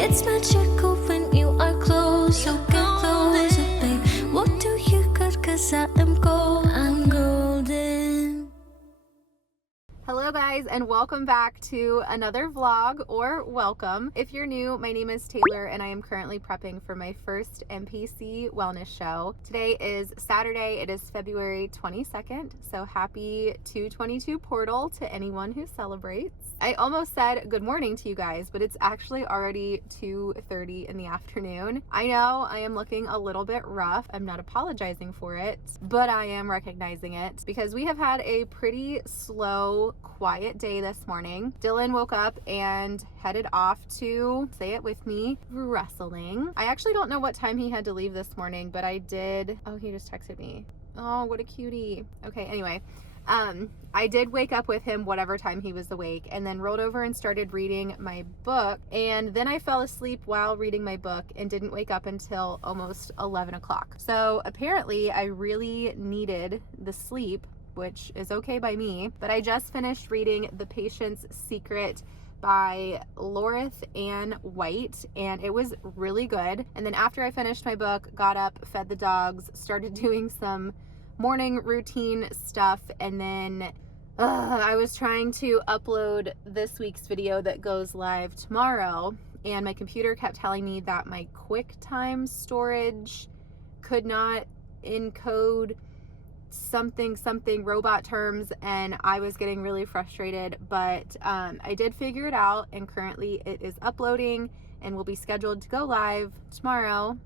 It's magical when you are close, so get closer, babe. What do you got? 'Cause I am gold, I'm golden. Hello guys, and welcome back to another vlog, or welcome. If you're new, my name is Taylor and I am currently prepping for my first NPC wellness show. Today is Saturday, it is February 22nd, so happy 222 portal to anyone who celebrates. I almost said good morning to you guys, but it's actually already 2:30 in the afternoon. I know I am looking a little bit rough. I'm not apologizing for it, but I am recognizing it because we have had a pretty slow, quiet day this morning. Dylan woke up and headed off to, say it with me, wrestling. I actually don't know what time he had to leave this morning, but I did. Oh, he just texted me. Oh, what a cutie. Okay, anyway. I did wake up with him whatever time he was awake, and then rolled over and started reading my book, and then I fell asleep while reading my book and didn't wake up until almost 11 o'clock. So apparently I really needed the sleep, which is okay by me, but I just finished reading The Patient's Secret by Lorith Ann White, and it was really good. And then after I finished my book, got up, fed the dogs, started doing some morning routine stuff, and then I was trying to upload this week's video that goes live tomorrow, and my computer kept telling me that my QuickTime storage could not encode something robot terms, and I was getting really frustrated, but I did figure it out, and currently it is uploading and will be scheduled to go live tomorrow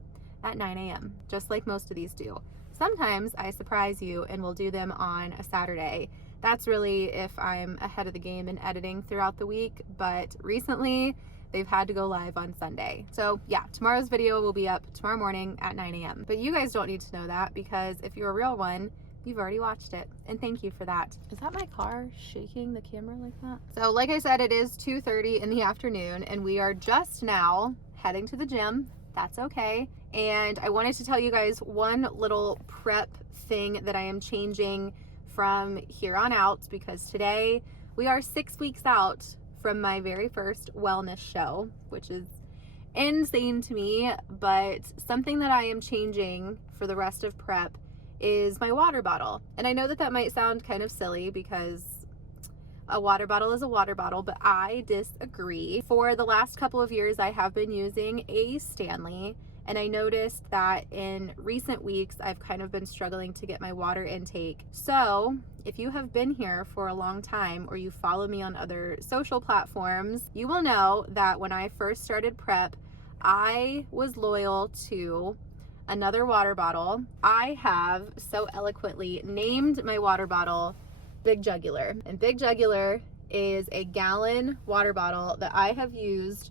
at 9 a.m. just like most of these do. Sometimes I surprise you and will do them on a Saturday. That's really if I'm ahead of the game in editing throughout the week, but recently they've had to go live on Sunday. So yeah, tomorrow's video will be up tomorrow morning at 9 a.m. But you guys don't need to know that, because if you're a real one, you've already watched it, and thank you for that. Is that my car shaking the camera like that? So like I said, it is 2:30 in the afternoon, and we are just now heading to the gym. That's okay. And I wanted to tell you guys one little prep thing that I am changing from here on out, because today we are 6 weeks out from my very first wellness show, which is insane to me. But something that I am changing for the rest of prep is my water bottle. And I know that that might sound kind of silly, because a water bottle is a water bottle, but I disagree. For the last couple of years, I have been using a Stanley, and I noticed that in recent weeks, I've kind of been struggling to get my water intake. So if you have been here for a long time, or you follow me on other social platforms, you will know that when I first started prep, I was loyal to another water bottle. I have so eloquently named my water bottle Big Jugular, and Big Jugular is a gallon water bottle that I have used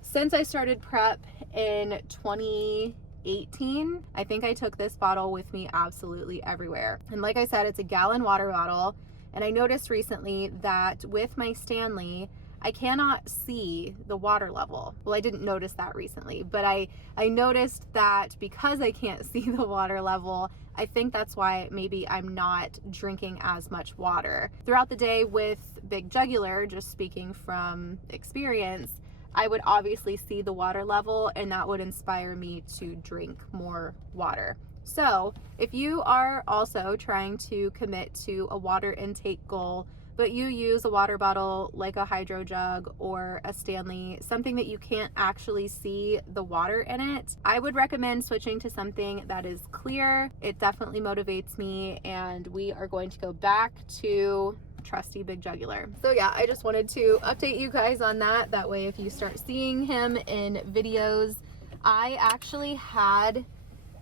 since I started prep in 2018. I think I took this bottle with me absolutely everywhere. And like I said, it's a gallon water bottle, and I noticed recently that with my Stanley, I cannot see the water level. Well, I didn't notice that recently, but I noticed that because I can't see the water level, I think that's why maybe I'm not drinking as much water. Throughout the day with Big Jugular, just speaking from experience, I would obviously see the water level, and that would inspire me to drink more water. So if you are also trying to commit to a water intake goal, but you use a water bottle like a hydro jug or a Stanley, something that you can't actually see the water in it, I would recommend switching to something that is clear. It definitely motivates me, and we are going to go back to trusty Big Jugular. So yeah, I just wanted to update you guys on that. That way, if you start seeing him in videos, I actually had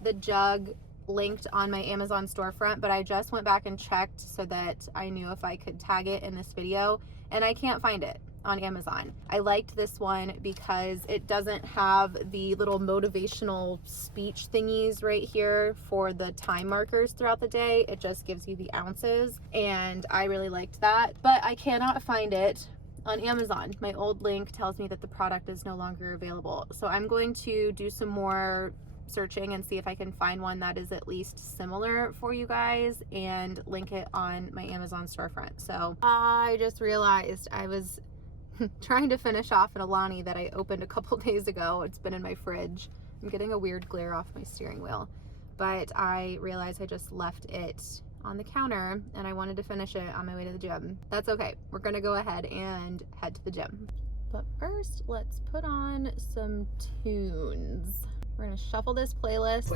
the jug linked on my Amazon storefront, but I just went back and checked so that I knew if I could tag it in this video, and I can't find it on Amazon. I liked this one because it doesn't have the little motivational speech thingies right here for the time markers throughout the day. It just gives you the ounces, and I really liked that, but I cannot find it on Amazon. My old link tells me that the product is no longer available. So I'm going to do some more searching and see if I can find one that is at least similar for you guys and link it on my Amazon storefront. So I just realized I was trying to finish off an Alani that I opened a couple days ago. It's been in my fridge. I'm getting a weird glare off my steering wheel, but I realized I just left it on the counter and I wanted to finish it on my way to the gym. That's okay. We're gonna go ahead and head to the gym. But first, let's put on some tunes. We're gonna shuffle this playlist.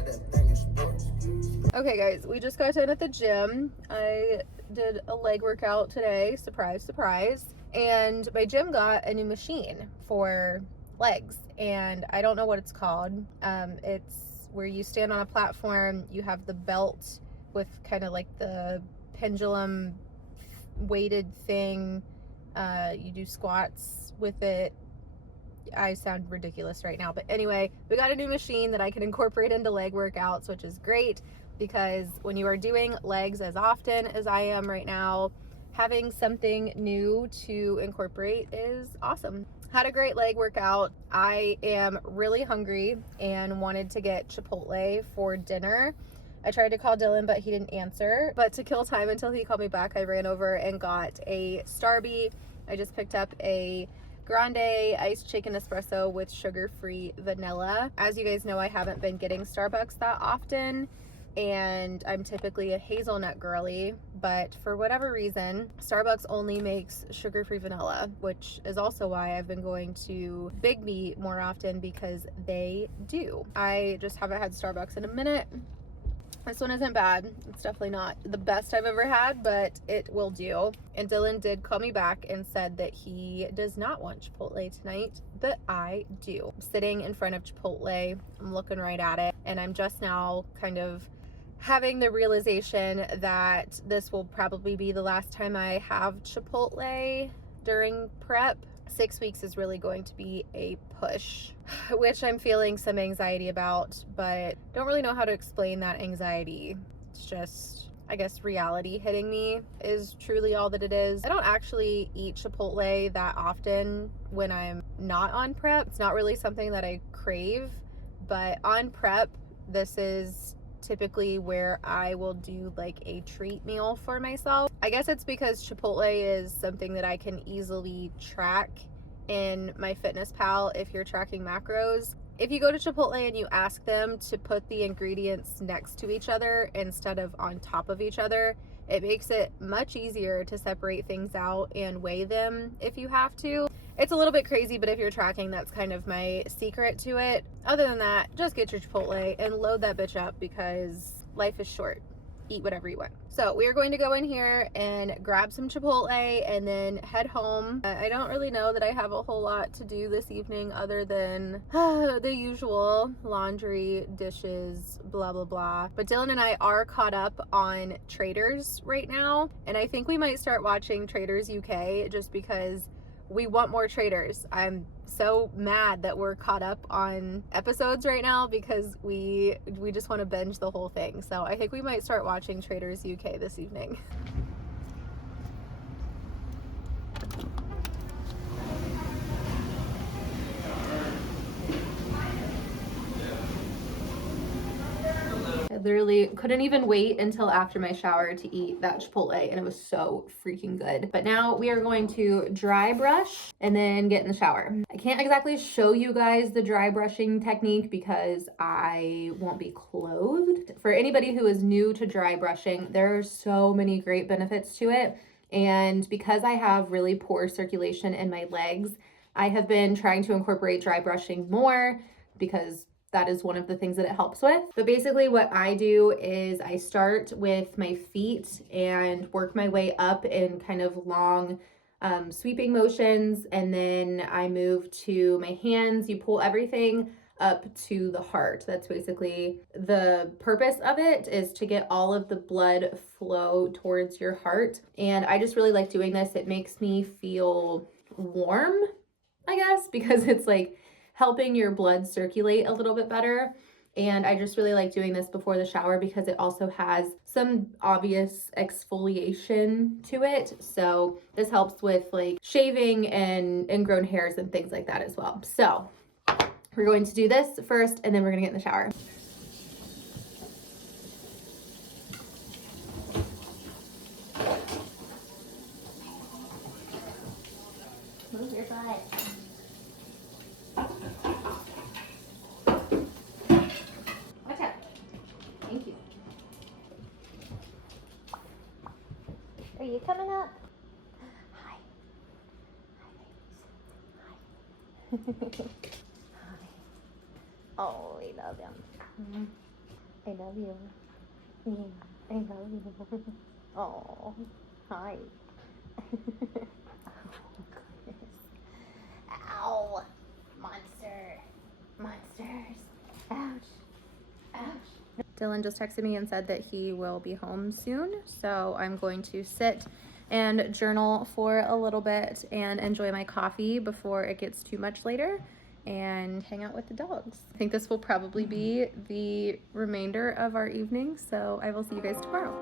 Okay guys, we just got done at the gym. I did a leg workout today, surprise, surprise. And my gym got a new machine for legs, and I don't know what it's called. It's where you stand on a platform, you have the belt with kind of like the pendulum weighted thing. You do squats with it. I sound ridiculous right now, but anyway, we got a new machine that I can incorporate into leg workouts, which is great because when you are doing legs as often as I am right now, having something new to incorporate is awesome. Had a great leg workout. I am really hungry and wanted to get Chipotle for dinner. I tried to call Dylan, but he didn't answer. But to kill time until he called me back, I ran over and got a Starby. I just picked up a grande iced shaken espresso with sugar-free vanilla. As you guys know, I haven't been getting Starbucks that often, and I'm typically a hazelnut girly, but for whatever reason, Starbucks only makes sugar-free vanilla, which is also why I've been going to Big B more often, because they do. I just haven't had Starbucks in a minute. This one isn't bad. It's definitely not the best I've ever had, but it will do. And Dylan did call me back and said that he does not want Chipotle tonight, but I do. I'm sitting in front of Chipotle. I'm looking right at it, and I'm just now kind of having the realization that this will probably be the last time I have Chipotle during prep. 6 weeks is really going to be a push, which I'm feeling some anxiety about, but don't really know how to explain that anxiety. It's just, I guess, reality hitting me is truly all that it is. I don't actually eat Chipotle that often when I'm not on prep. It's not really something that I crave, but on prep, this is typically where I will do like a treat meal for myself. I guess it's because Chipotle is something that I can easily track in MyFitnessPal if you're tracking macros. If you go to Chipotle and you ask them to put the ingredients next to each other instead of on top of each other, it makes it much easier to separate things out and weigh them if you have to. It's a little bit crazy, but if you're tracking, that's kind of my secret to it. Other than that, just get your Chipotle and load that bitch up because life is short. Eat whatever you want. So we are going to go in here and grab some Chipotle and then head home. I don't really know that I have a whole lot to do this evening other than the usual laundry, dishes, blah, blah, blah. But Dylan and I are caught up on Traitors right now, and I think we might start watching Traitors UK just because we want more Traitors. I'm so mad that we're caught up on episodes right now because we just want to binge the whole thing. So I think we might start watching Traitors UK this evening. I literally couldn't even wait until after my shower to eat that Chipotle, and it was so freaking good. But now we are going to dry brush and then get in the shower. I can't exactly show you guys the dry brushing technique because I won't be clothed. For anybody who is new to dry brushing, there are so many great benefits to it. And because I have really poor circulation in my legs, I have been trying to incorporate dry brushing more because that is one of the things that it helps with. But basically what I do is I start with my feet and work my way up in kind of long sweeping motions, and then I move to my hands. You pull everything up to the heart. That's basically the purpose of it, is to get all of the blood flow towards your heart. And I just really like doing this. It makes me feel warm, I guess, because it's like helping your blood circulate a little bit better. And I just really like doing this before the shower because it also has some obvious exfoliation to it. So this helps with like shaving and ingrown hairs and things like that as well. So we're going to do this first and then we're gonna get in the shower. Move your side. Oh, I love him. I love you. I love you. Oh, hi. Ow! Monster. Monsters. Ouch. Ouch. Dylan just texted me and said that he will be home soon, so I'm going to sit and journal for a little bit and enjoy my coffee before it gets too much later and hang out with the dogs. I think this will probably be the remainder of our evening, so I will see you guys tomorrow.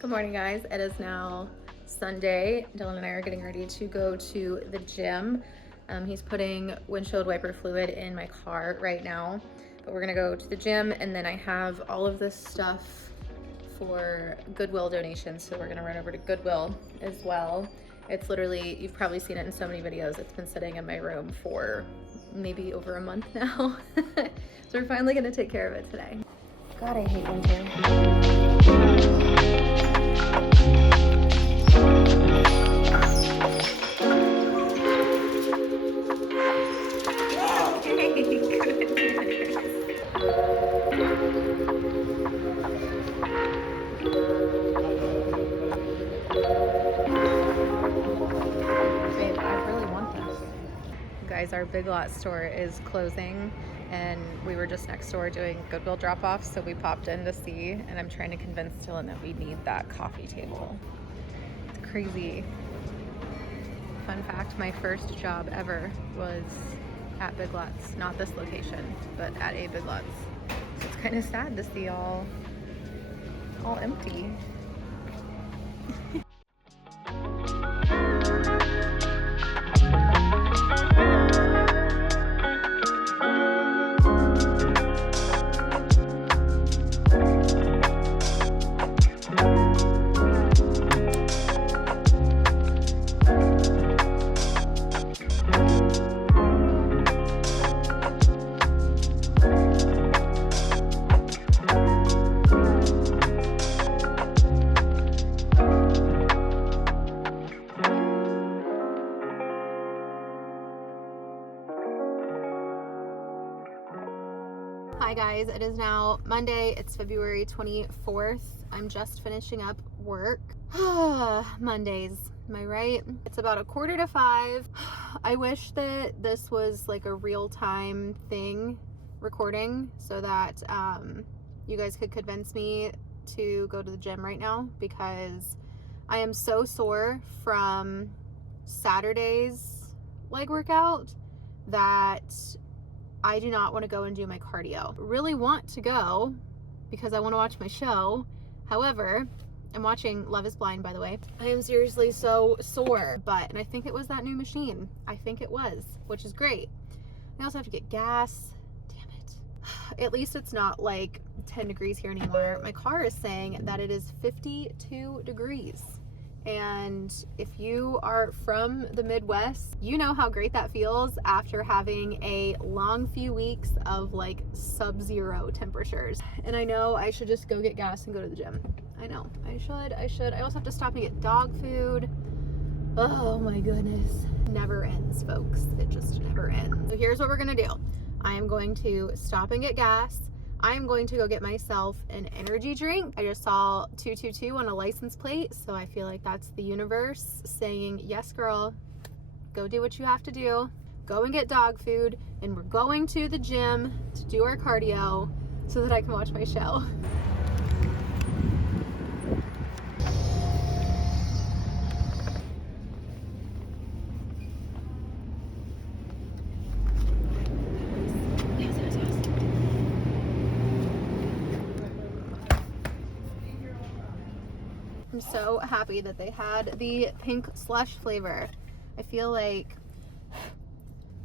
Good morning, guys. It is now Sunday. Dylan and I are getting ready to go to the gym. He's putting windshield wiper fluid in my car right now, but we're gonna go to the gym, and then I have all of this stuff for Goodwill donations, so we're gonna run over to Goodwill as well. It's literally, you've probably seen it in so many videos, it's been sitting in my room for maybe over a month now. So we're finally gonna take care of it today. God, I hate winter. Guys, our Big Lot store is closing and we were just next door doing Goodwill drop-offs, so we popped in to see, and I'm trying to convince Dylan that we need that coffee table. It's crazy. Fun fact, my first job ever was at Big Lots. Not this location, but at a Big Lots. So it's kind of sad to see all empty. Hi guys, it is now Monday. It's February 24th. I'm just finishing up work. Mondays, am I right? It's about 4:45. I wish that this was like a real-time thing recording so that you guys could convince me to go to the gym right now, because I am so sore from Saturday's leg workout that I do not want to go and do my cardio. Really want to go because I want to watch my show. However, I'm watching Love is Blind, by the way. I am seriously so sore, and I think it was that new machine. I think it was, which is great. I also have to get gas. Damn it. At least it's not like 10 degrees here anymore. My car is saying that it is 52 degrees. And if you are from the Midwest, you know how great that feels after having a long few weeks of like sub-zero temperatures. And I know I should just go get gas and go to the gym. I know, I should. I also have to stop and get dog food. Oh my goodness. Never ends, folks. It just never ends. So here's what we're gonna do. I am going to stop and get gas. I am going to go get myself an energy drink. I just saw 222 on a license plate, so I feel like that's the universe saying, yes, girl, go do what you have to do. Go and get dog food, and we're going to the gym to do our cardio so that I can watch my show. I'm so happy that they had the pink slush flavor. I feel like,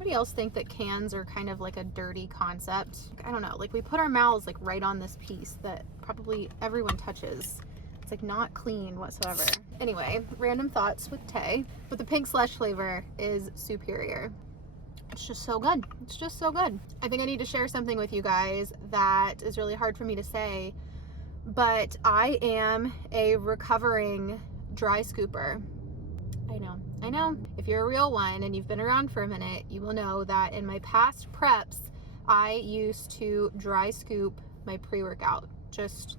Anybody else think that cans are kind of like a dirty concept? I don't know, like we put our mouths like right on this piece that probably everyone touches. It's like not clean whatsoever. Anyway, random thoughts with Tay, but the pink slush flavor is superior. It's just so good. It's just so good. I think I need to share something with you guys that is really hard for me to say, but I am a recovering dry scooper. I know. If you're a real one and you've been around for a minute, you will know that in my past preps, I used to dry scoop my pre-workout, just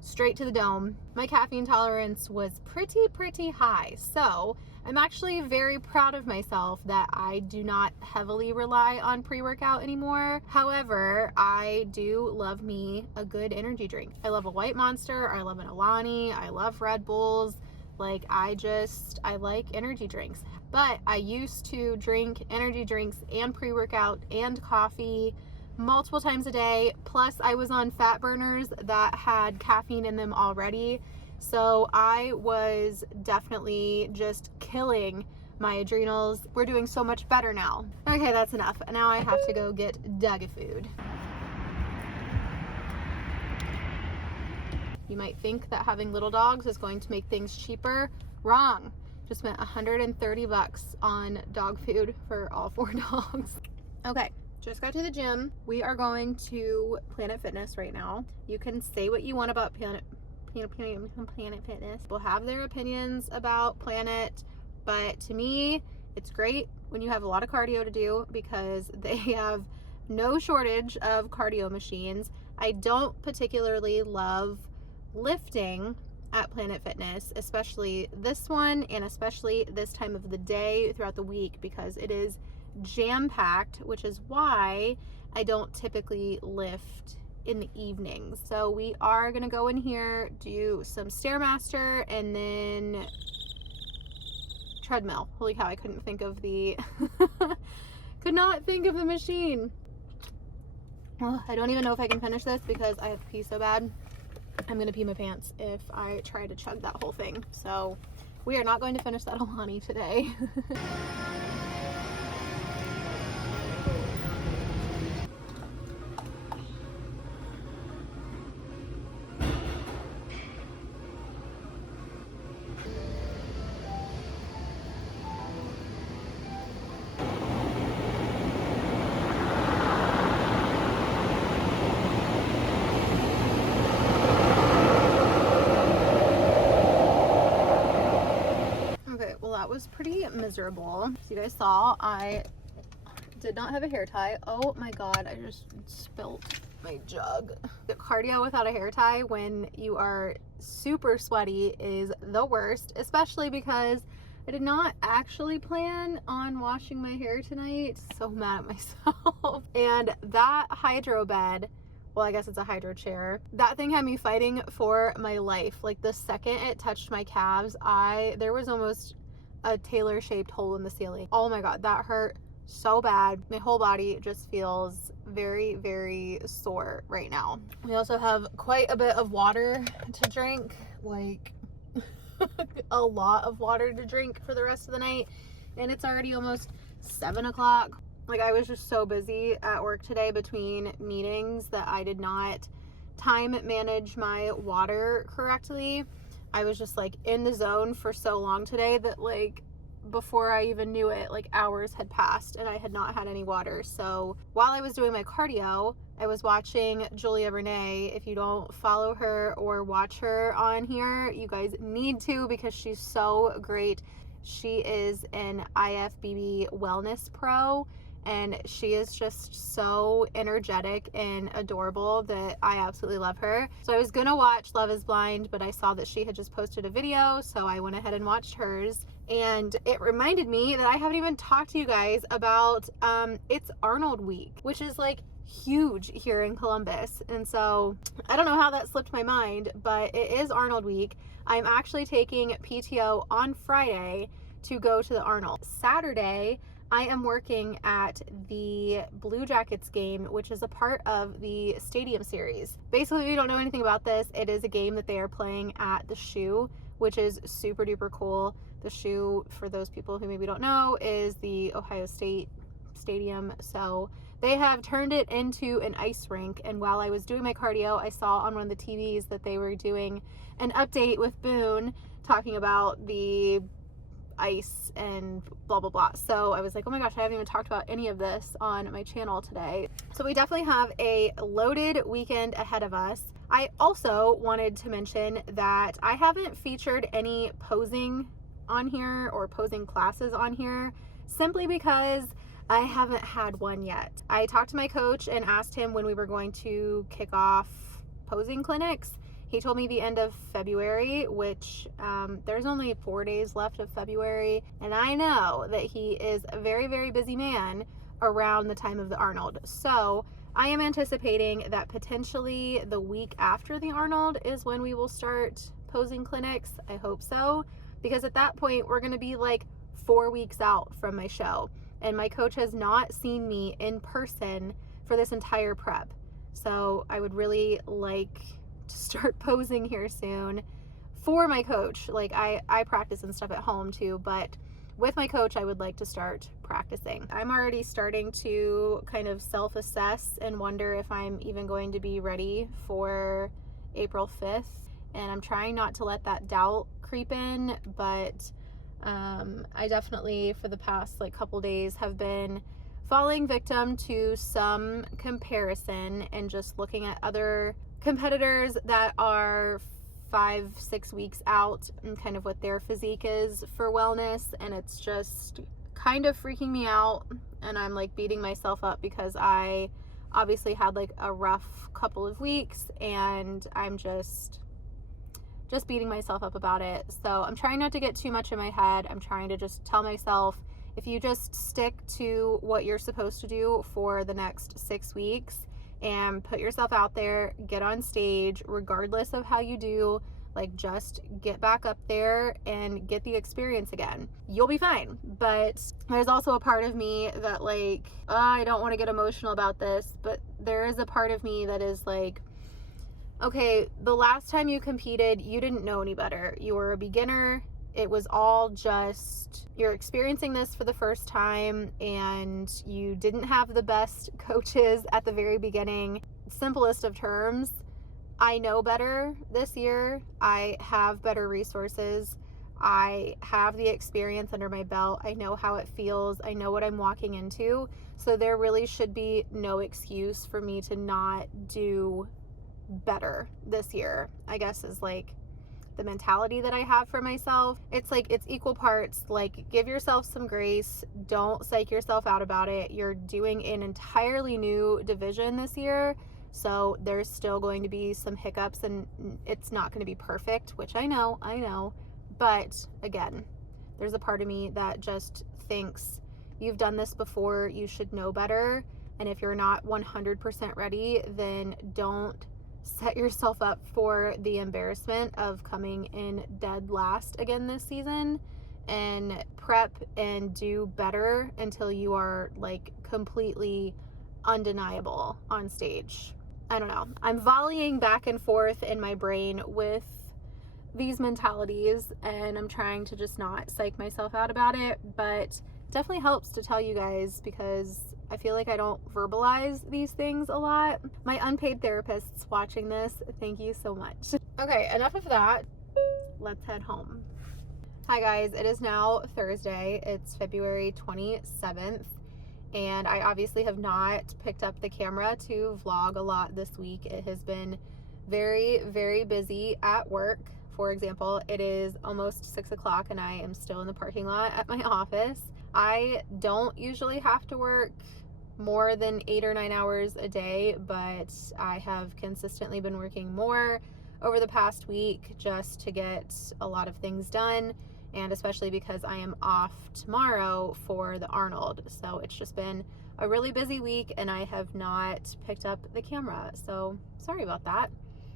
straight to the dome. My caffeine tolerance was pretty high. So I'm actually very proud of myself that I do not heavily rely on pre-workout anymore. However, I do love me a good energy drink. I love a White Monster, I love an Alani, I love Red Bulls. Like I like energy drinks, but I used to drink energy drinks and pre-workout and coffee multiple times a day. Plus I was on fat burners that had caffeine in them already. So I was definitely just killing my adrenals. We're doing so much better now. Okay, that's enough. Now I have to go get doggy food. You might think that having little dogs is going to make things cheaper. Wrong. Just spent $130 on dog food for all 4 dogs. Okay, just got to the gym. We are going to Planet Fitness right now. You can say what you want about Planet Fitness. People have their opinions about Planet, but to me, it's great when you have a lot of cardio to do because they have no shortage of cardio machines. I don't particularly love lifting at Planet Fitness, especially this one and especially this time of the day throughout the week because it is jam-packed, which is why I don't typically lift in the evenings. So we are gonna go in here, do some Stairmaster and then treadmill. Holy cow, I couldn't think of the could not think of the machine. Well, I don't even know if I can finish this because I have to pee so bad. I'm gonna pee my pants if I try to chug that whole thing. So we are not going to finish that Alani today. That was pretty miserable. So you guys saw I did not have a hair tie. Oh my god, I just spilt my jug. The cardio without a hair tie when you are super sweaty is the worst, especially because I did not actually plan on washing my hair tonight. So mad at myself. And that hydro bed, well, I guess it's a hydro chair, that thing had me fighting for my life. Like the second it touched my calves, there was almost a Taylor shaped hole in the ceiling. Oh my god, that hurt so bad. My whole body just feels very sore right now. We also have quite a bit of water to drink, like a lot of water to drink for the rest of the night, and it's already almost 7 o'clock. Like I was just so busy at work today between meetings that I did not time manage my water correctly. I was just like in the zone for so long today that like before I even knew it, like hours had passed and I had not had any water. So while I was doing my cardio, I was watching Julia Renee. If you don't follow her or watch her on here, you guys need to because she's so great. She is an IFBB wellness pro and she is just so energetic and adorable that I absolutely love her. So I was gonna watch Love is Blind, but I saw that she had just posted a video, so I went ahead and watched hers. And it reminded me that I haven't even talked to you guys about it's Arnold Week, which is like huge here in Columbus. And so I don't know how that slipped my mind, but it is Arnold Week. I'm actually taking PTO on Friday to go to the Arnold. Saturday, I am working at the Blue Jackets game, which is a part of the Stadium Series. Basically, if you don't know anything about this, it is a game that they are playing at the Shoe, which is super duper cool. The Shoe, for those people who maybe don't know, is the Ohio State stadium. So they have turned it into an ice rink. And while I was doing my cardio, I saw on one of the TVs that they were doing an update with Boone talking about the ice and blah blah blah. So I was like, oh my gosh, I haven't even talked about any of this on my channel today. So we definitely have a loaded weekend ahead of us. I also wanted to mention that I haven't featured any posing on here or posing classes on here simply because I haven't had one yet. I talked to my coach and asked him when we were going to kick off posing clinics. He told me the end of February, which there's only 4 days left of February. And I know that he is a very, very busy man around the time of the Arnold. So I am anticipating that potentially the week after the Arnold is when we will start posing clinics. I hope so, because at that point we're going to be like 4 weeks out from my show. And my coach has not seen me in person for this entire prep. So I would really like to start posing here soon for my coach. Like I practice and stuff at home too, but with my coach I would like to start practicing. I'm already starting to kind of self-assess and wonder if I'm even going to be ready for April 5th, and I'm trying not to let that doubt creep in, but I definitely for the past like couple days have been falling victim to some comparison and just looking at other competitors that are 5-6 weeks out and kind of what their physique is for wellness, and it's just kind of freaking me out, and I'm like beating myself up because I obviously had like a rough couple of weeks and I'm just beating myself up about it. So I'm trying not to get too much in my head. I'm trying to just tell myself, if you just stick to what you're supposed to do for the next 6 weeks and put yourself out there, get on stage, regardless of how you do, like just get back up there and get the experience again. You'll be fine. But there's also a part of me that like, I don't want to get emotional about this, but there is a part of me that is like, okay, the last time you competed, you didn't know any better. You were a beginner. It was all just, you're experiencing this for the first time and you didn't have the best coaches at the very beginning. Simplest of terms, I know better this year. I have better resources. I have the experience under my belt. I know how it feels. I know what I'm walking into. So there really should be no excuse for me to not do better this year, I guess, is like the mentality that I have for myself. It's like, it's equal parts, like give yourself some grace. Don't psych yourself out about it. You're doing an entirely new division this year. So there's still going to be some hiccups and it's not going to be perfect, which I know. But again, there's a part of me that just thinks you've done this before, you should know better. And if you're not 100% ready, then don't set yourself up for the embarrassment of coming in dead last again this season, and prep and do better until you are like completely undeniable on stage. I don't know. I'm volleying back and forth in my brain with these mentalities and I'm trying to just not psych myself out about it, but it definitely helps to tell you guys because I feel like I don't verbalize these things a lot. My unpaid therapists watching this, thank you so much. Okay, enough of that. Let's head home. Hi guys, it is now Thursday. It's February 27th, and I obviously have not picked up the camera to vlog a lot this week. It has been very, very busy at work. For example, it is almost 6 o'clock and I am still in the parking lot at my office. I don't usually have to work more than 8 or 9 hours a day, but I have consistently been working more over the past week just to get a lot of things done, and especially because I am off tomorrow for the Arnold. So it's just been a really busy week and I have not picked up the camera. So sorry about that.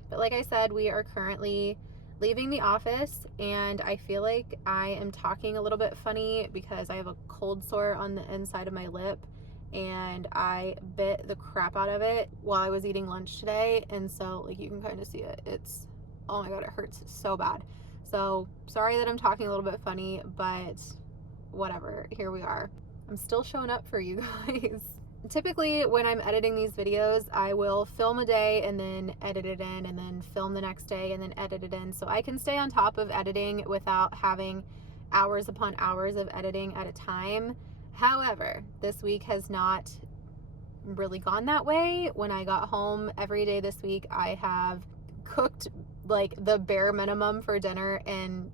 But like I said, we are currently leaving the office and I feel like I am talking a little bit funny because I have a cold sore on the inside of my lip and I bit the crap out of it while I was eating lunch today, and so like you can kind of see it. It's, oh my god, it hurts so bad. So sorry that I'm talking a little bit funny, but whatever, here we are. I'm still showing up for you guys. Typically, when I'm editing these videos, I will film a day and then edit it in, and then film the next day and then edit it in, so I can stay on top of editing without having hours upon hours of editing at a time. However, this week has not really gone that way. When I got home every day this week, I have cooked like the bare minimum for dinner and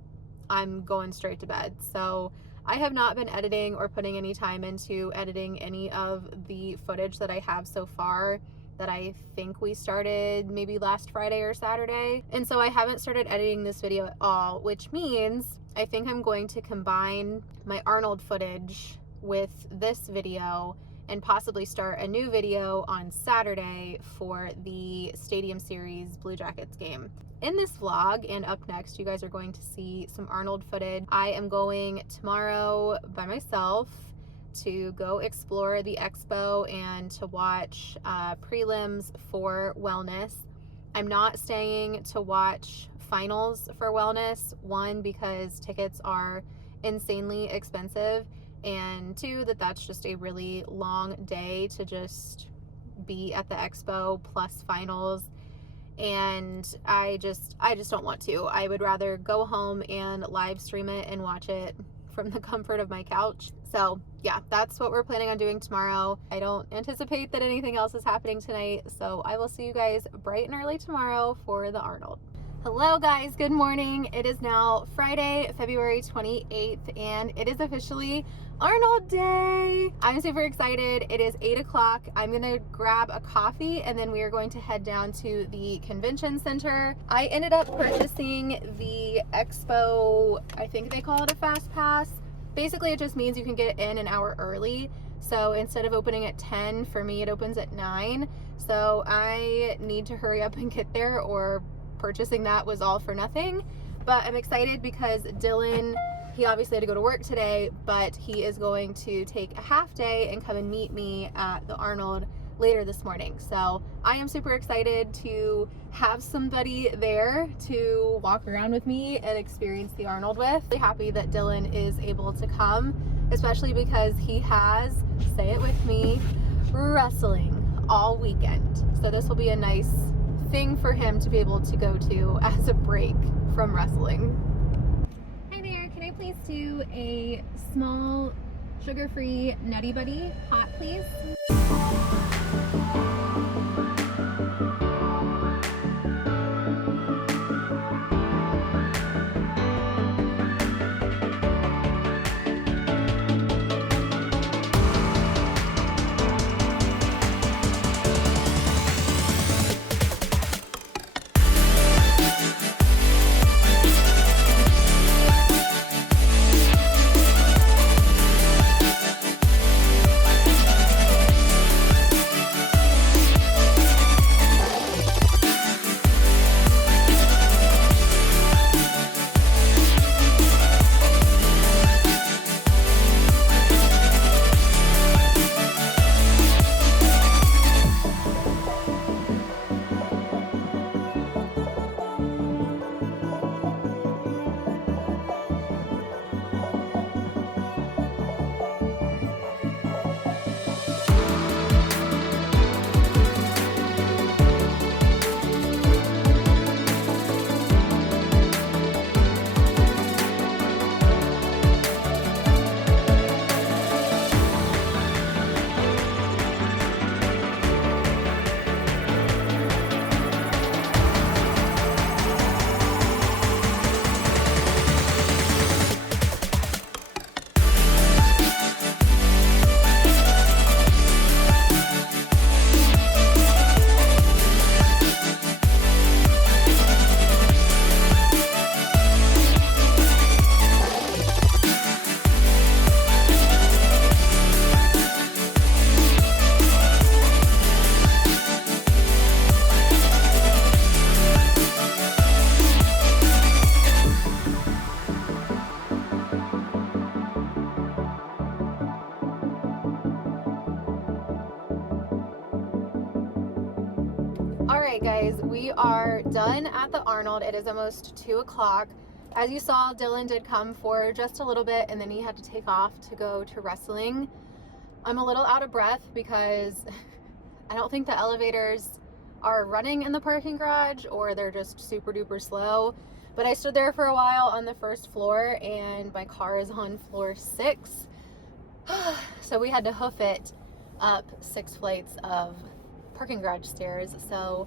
I'm going straight to bed. So I have not been editing or putting any time into editing any of the footage that I have so far, that I think we started maybe last Friday or Saturday. And so I haven't started editing this video at all, which means I think I'm going to combine my Arnold footage with this video and possibly start a new video on Saturday for the Stadium Series Blue Jackets game. In this vlog and up next, you guys are going to see some Arnold footage. I am going tomorrow by myself to go explore the expo and to watch prelims for Wellness. I'm not staying to watch finals for Wellness. One, because tickets are insanely expensive, and two, that's just a really long day to just be at the expo plus finals, and I just don't want to. I would rather go home and live stream it and watch it from the comfort of my couch. So yeah, that's what we're planning on doing tomorrow. I don't anticipate that anything else is happening tonight, so I will see you guys bright and early tomorrow for the Arnold. Hello guys, good morning. It is now Friday, February 28th, and it is officially Arnold Day. I'm super excited. It is 8 o'clock. I'm gonna grab a coffee and then we are going to head down to the convention center. I ended up purchasing the Expo, I think they call it a fast pass. Basically, it just means you can get in an hour early. So instead of opening at 10, for me it opens at 9. So I need to hurry up and get there, or purchasing that was all for nothing. But I'm excited because Dylan, he obviously had to go to work today, but he is going to take a half day and come and meet me at the Arnold later this morning. So I am super excited to have somebody there to walk around with me and experience the Arnold with. Really happy that Dylan is able to come, especially because he has, say it with me, wrestling all weekend. So this will be a nice thing for him to be able to go to as a break from wrestling. Hi there, can I please do a small sugar-free Nutty Buddy hot, please? Alright guys, we are done at the Arnold. It is almost 2 o'clock. As you saw, Dylan did come for just a little bit and then he had to take off to go to wrestling. I'm a little out of breath because I don't think the elevators are running in the parking garage, or they're just super duper slow. But I stood there for a while on the first floor, and my car is on floor 6. So we had to hoof it up 6 flights of parking garage stairs. So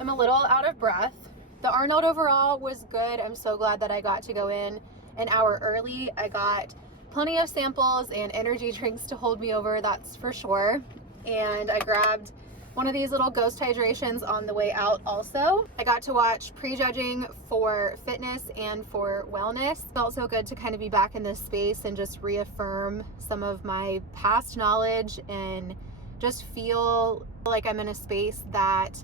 I'm a little out of breath. The Arnold overall was good. I'm so glad that I got to go in an hour early. I got plenty of samples and energy drinks to hold me over, that's for sure. And I grabbed one of these little ghost hydrations on the way out also. I got to watch prejudging for fitness and for wellness. Felt so good to kind of be back in this space and just reaffirm some of my past knowledge and just feel like I'm in a space that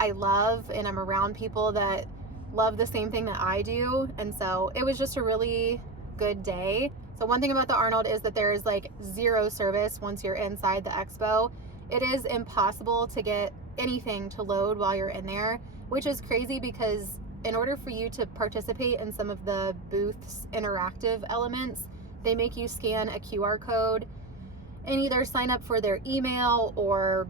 I love and I'm around people that love the same thing that I do. And so it was just a really good day. So one thing about the Arnold is that there is like zero service once you're inside the expo. It is impossible to get anything to load while you're in there, which is crazy because in order for you to participate in some of the booth's interactive elements, they make you scan a QR code and either sign up for their email or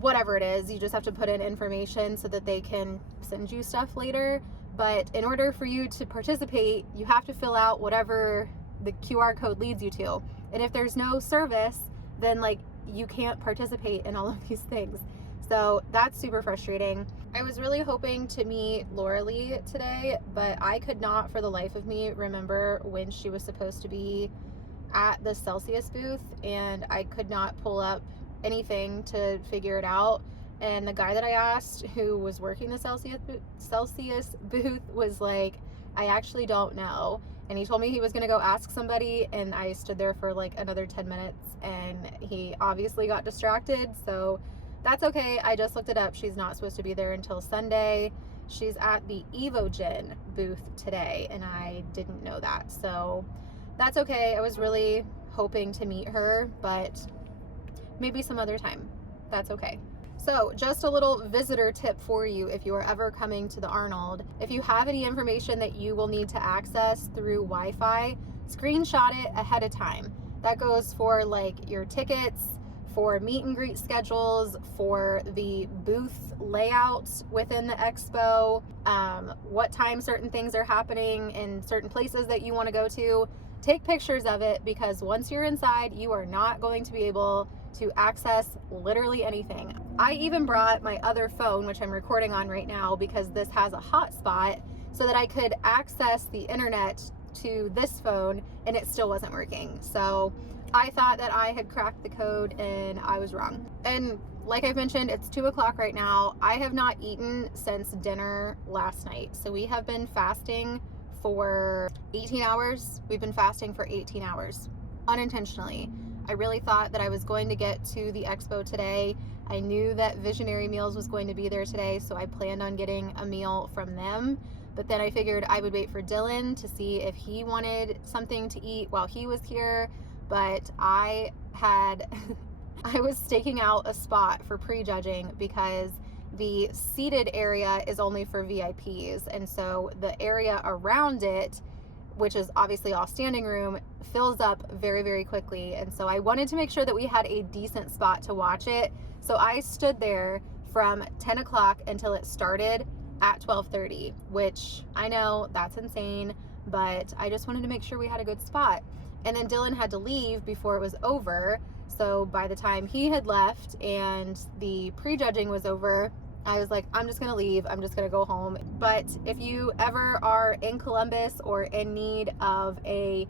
whatever it is. You just have to put in information so that they can send you stuff later. But in order for you to participate, you have to fill out whatever the QR code leads you to. And if there's no service, then like you can't participate in all of these things. So that's super frustrating. I was really hoping to meet Laura Lee today, but I could not for the life of me remember when she was supposed to be at the Celsius booth, and I could not pull up anything to figure it out. And the guy that I asked who was working the Celsius booth was like, I actually don't know. And he told me he was gonna go ask somebody, and I stood there for like another 10 minutes and he obviously got distracted, so that's okay. I just looked it up. She's not supposed to be there until Sunday. She's at the Evogen booth today, and I didn't know that, so that's okay. I was really hoping to meet her, but maybe some other time. That's okay. So just a little visitor tip for you if you are ever coming to the Arnold. If you have any information that you will need to access through Wi-Fi, screenshot it ahead of time. That goes for like your tickets, for meet and greet schedules, for the booth layouts within the expo, what time certain things are happening in certain places that you want to go to. Take pictures of it, because once you're inside, you are not going to be able to access literally anything. I even brought my other phone, which I'm recording on right now, because this has a hotspot, so that I could access the internet to this phone, and it still wasn't working. So I thought that I had cracked the code, and I was wrong. And like I've mentioned, it's 2 o'clock right now. I have not eaten since dinner last night. So we have been fasting for 18 hours. We've been fasting for 18 hours unintentionally. I really thought that I was going to get to the expo today. I knew that Visionary Meals was going to be there today, so I planned on getting a meal from them. But then I figured I would wait for Dylan to see if he wanted something to eat while he was here. But I was staking out a spot for prejudging because the seated area is only for VIPs. And so the area around it, which is obviously all standing room, fills up very, very quickly. And so I wanted to make sure that we had a decent spot to watch it. So I stood there from 10 o'clock until it started at 12:30, which I know that's insane, but I just wanted to make sure we had a good spot. And then Dylan had to leave before it was over. So by the time he had left and the prejudging was over, I was like, I'm just gonna leave. I'm just gonna go home. But if you ever are in Columbus or in need of a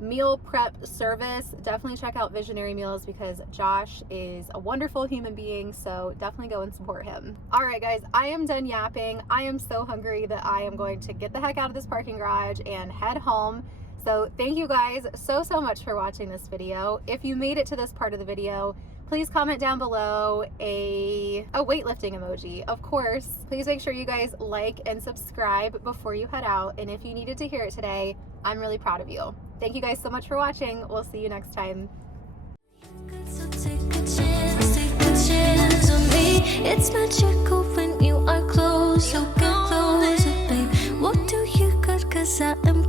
meal prep service, definitely check out Visionary Meals, because Josh is a wonderful human being, so definitely go and support him. All right, guys, I am done yapping. I am so hungry that I am going to get the heck out of this parking garage and head home. So thank you guys so much for watching this video. If you made it to this part of the video, please comment down below a weightlifting emoji, of course. Please make sure you guys like and subscribe before you head out. And if you needed to hear it today, I'm really proud of you. Thank you guys so much for watching. We'll see you next time. So take a chance on me. It's magical when you are close, so get closer, babe. What do you got? 'Cause I am